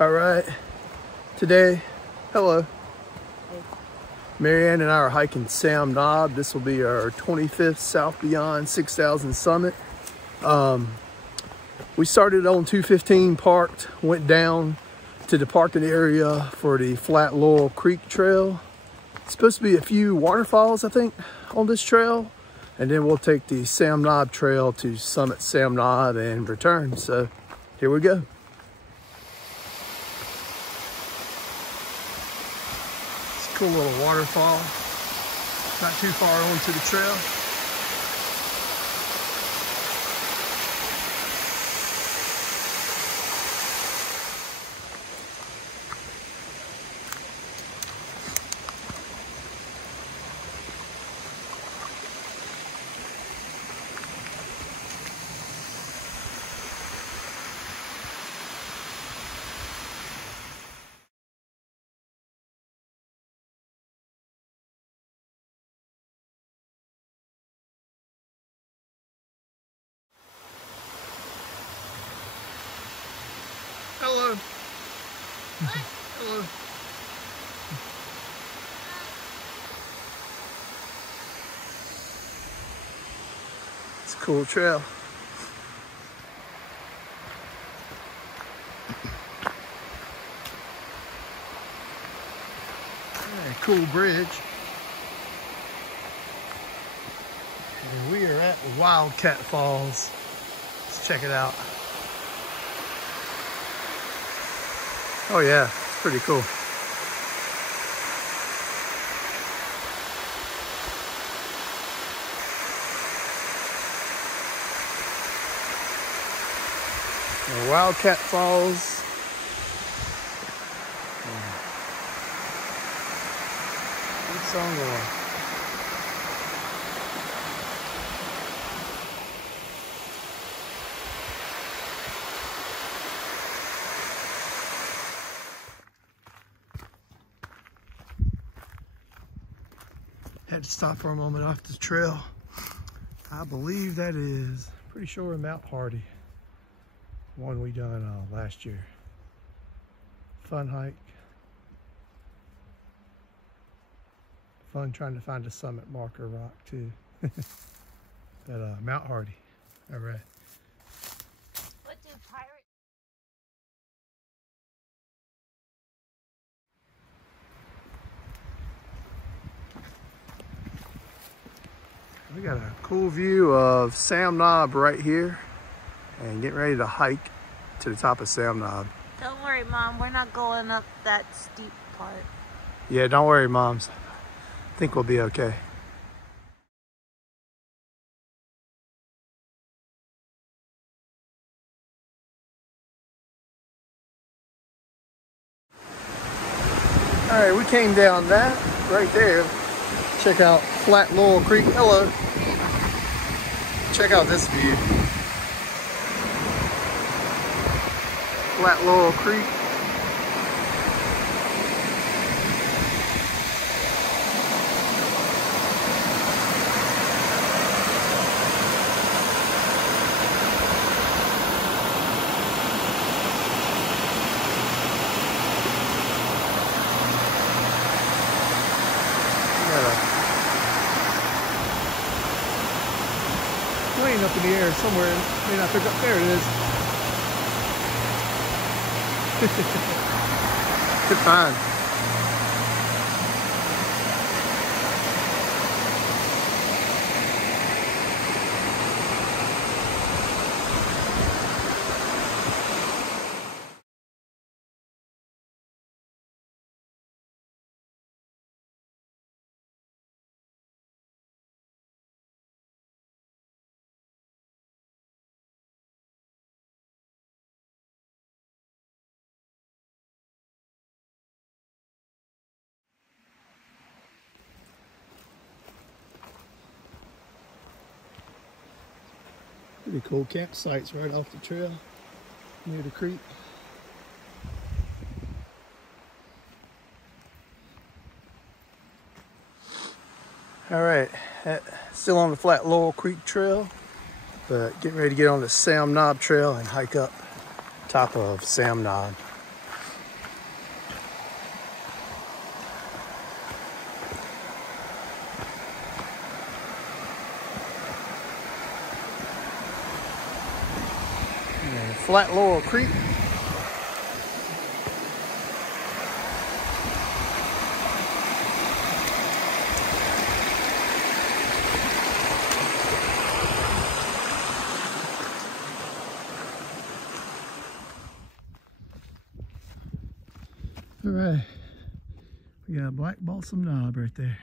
All right, today, hello. Hey. Maryann and I are hiking Sam Knob. This will be our 25th South Beyond 6,000 summit. We started on 215, parked, went down to the parking area for the Flat Laurel Creek trail. It's supposed to be a few waterfalls, I think, on this trail. And then we'll take the Sam Knob trail to summit Sam Knob and return. So here we go. Cool little waterfall, not too far onto the trail. Hello. Hello. It's a cool trail. Yeah, cool bridge. And we are at Wildcat Falls. Let's check it out. Oh yeah, it's pretty cool. The Wildcat Falls. Good song going. Had to stop for a moment off the trail. I believe that is, pretty sure, Mount Hardy. One we done last year. Fun hike. Fun trying to find a summit marker rock too. But Mount Hardy. All right. What do pirates? We got a cool view of Sam Knob right here and getting ready to hike to the top of Sam Knob. Don't worry, Mom. We're not going up that steep part. Yeah, don't worry, Moms. I think we'll be okay. All right, we came down that right there. Check out Flat Laurel Creek. Hello. Check out this view. Flat Laurel Creek. Plane up in the air somewhere. May not pick up. There it is. Good find. Pretty cool campsites right off the trail near the creek. All right, still on the Flat Laurel Creek trail, but getting ready to get on the Sam Knob trail and hike up top of Sam Knob. Flat Laurel Creek. All right, we got a black balsam knob right there.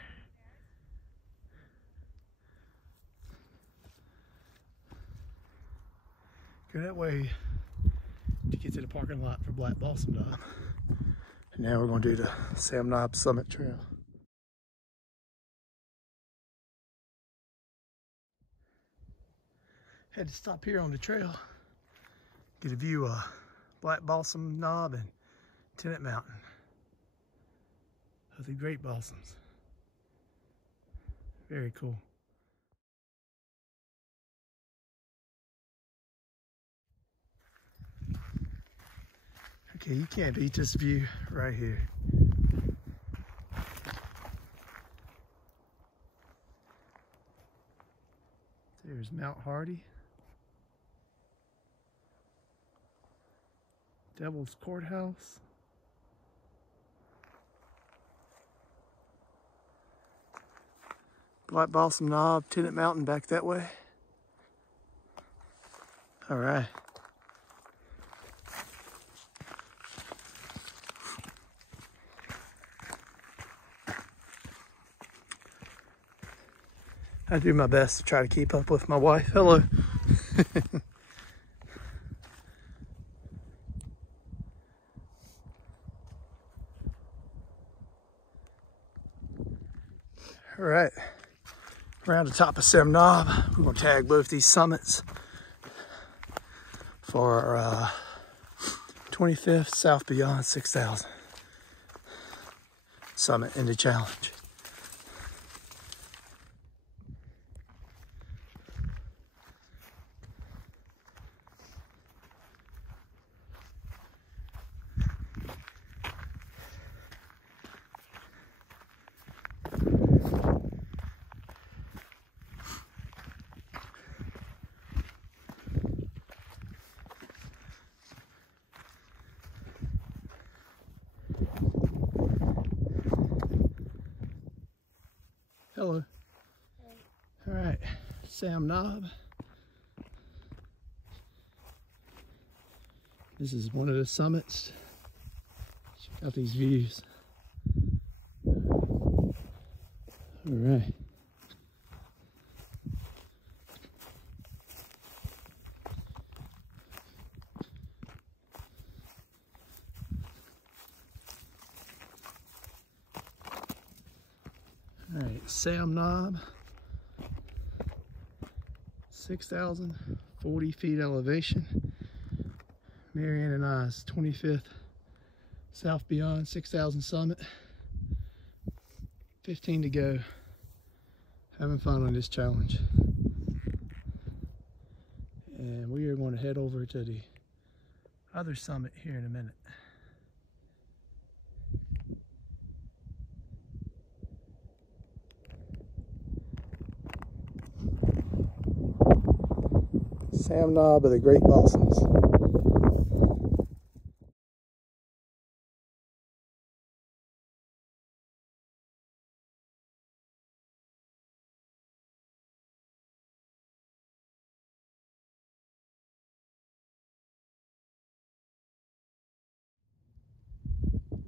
Go that way to get to the parking lot for black balsam knob. And now we're going to do the Sam Knob Summit Trail. Had to stop here on the trail, get a view of Black Balsam Knob and Tennant Mountain of the great balsams. Very cool. Okay, you can't beat this view right here. There's Mount Hardy, Devil's Courthouse, Black Balsam Knob, Tennant Mountain back that way. All right. I do my best to try to keep up with my wife. Hello. All right, around the top of Sam Knob, we're gonna tag both these summits for our 25th South Beyond 6,000 Summit in the challenge. Hello. All right, Sam Knob. This is one of the summits. Check out these views. All right. All right, Sam Knob, 6,040 feet elevation. Maryann and I's 25th South Beyond 6,000 Summit. 15 to go. Having fun on this challenge. And we are going to head over to the other summit here in a minute. Sam Knob of the Great Balsams.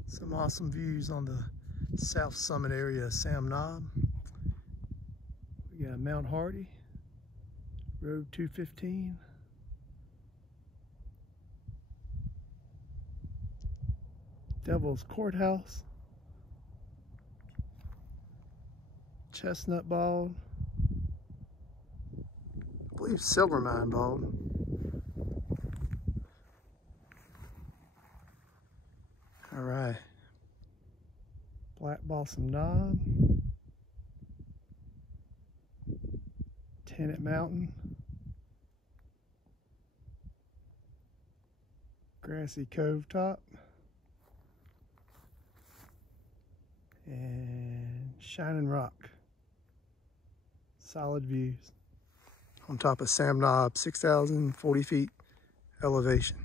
Some awesome views on the south summit area of Sam Knob. We got Mount Hardy, Road 215. Devil's Courthouse. Chestnut Bald. I believe Silver Mine Bald. All right. Black Balsam Knob. Tennant Mountain. Grassy Cove Top. And Shining Rock. Solid views on top of Sam Knob, 6,040 feet elevation.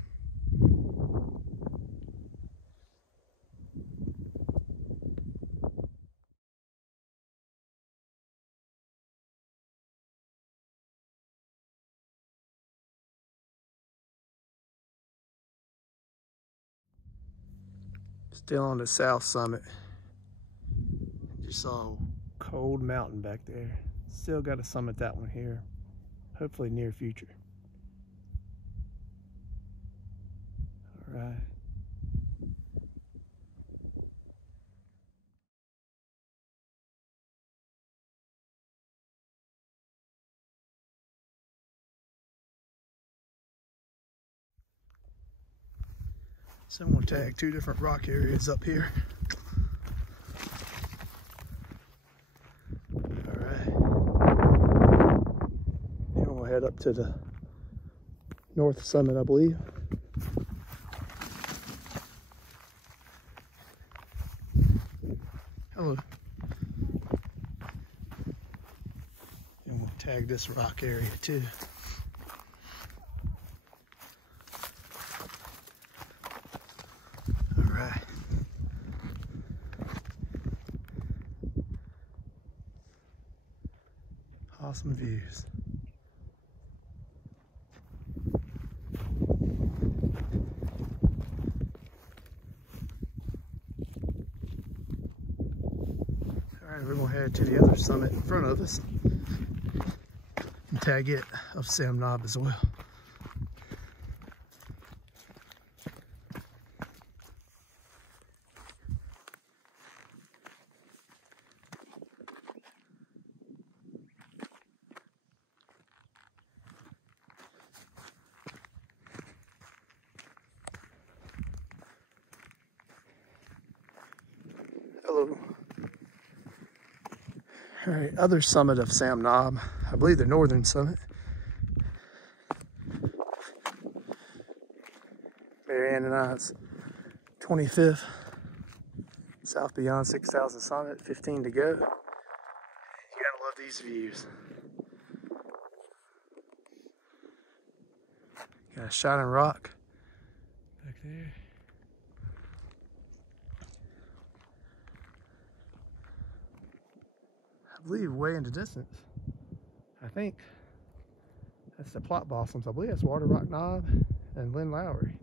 Still on the south summit. Just saw a cold mountain back there. Still got to summit that one here. Hopefully near future. All right. So I'm gonna tag two different rock areas up here. All right. Now I'm gonna head up to the north summit, I believe. Hello. And we'll tag this rock area too. All right. Awesome views. We're gonna head to the other summit in front of us and tag it of Sam Knob as well. Hello. All right, other summit of Sam Knob, I believe the northern summit. Maryann and I's 25th South Beyond 6,000 summit, 15 to go. You gotta love these views. Got a shining rock back there. I believe way in the distance, I think that's the plot balsams. I believe that's Water Rock Knob and Lynn Lowry.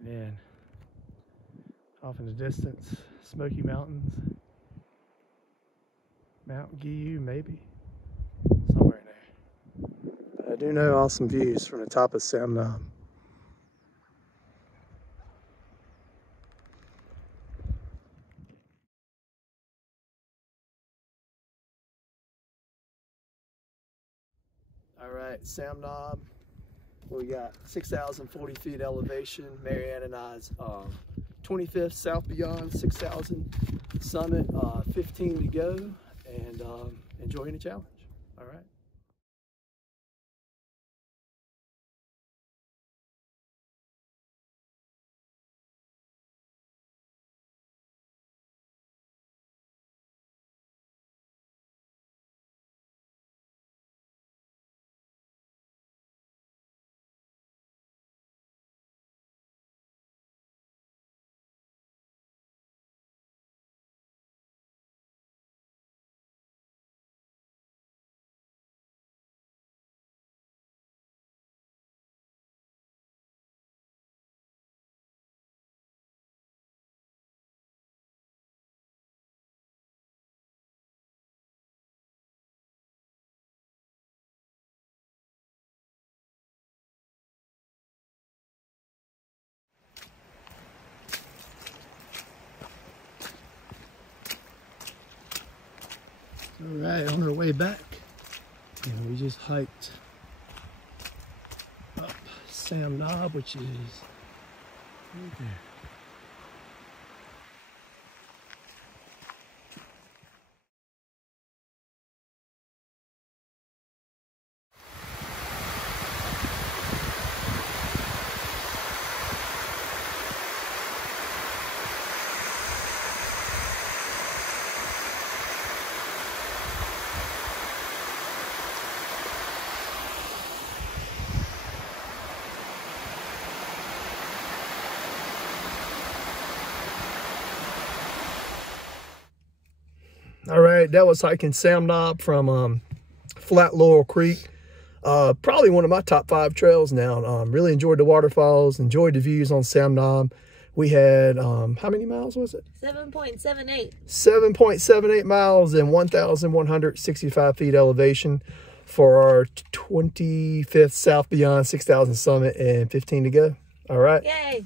And then off in the distance, Smoky Mountains, Mount Giyu, maybe somewhere in there. But I do know awesome views from the top of Sam Knob. All right, Sam Knob, we got 6,040 feet elevation. Maryann and I's 25th South Beyond 6,000 summit, 15 to go, and enjoying the challenge. All right. All right, on our way back, and we just hiked up Sam Knob, which is right there. All right, that was hiking Sam Knob from Flat Laurel Creek. Probably one of my top 5 trails now. Really enjoyed the waterfalls, enjoyed the views on Sam Knob. We had, how many miles was it? 7.78. 7.78 miles and 1,165 feet elevation for our 25th South Beyond 6,000 summit and 15 to go. All right. Yay.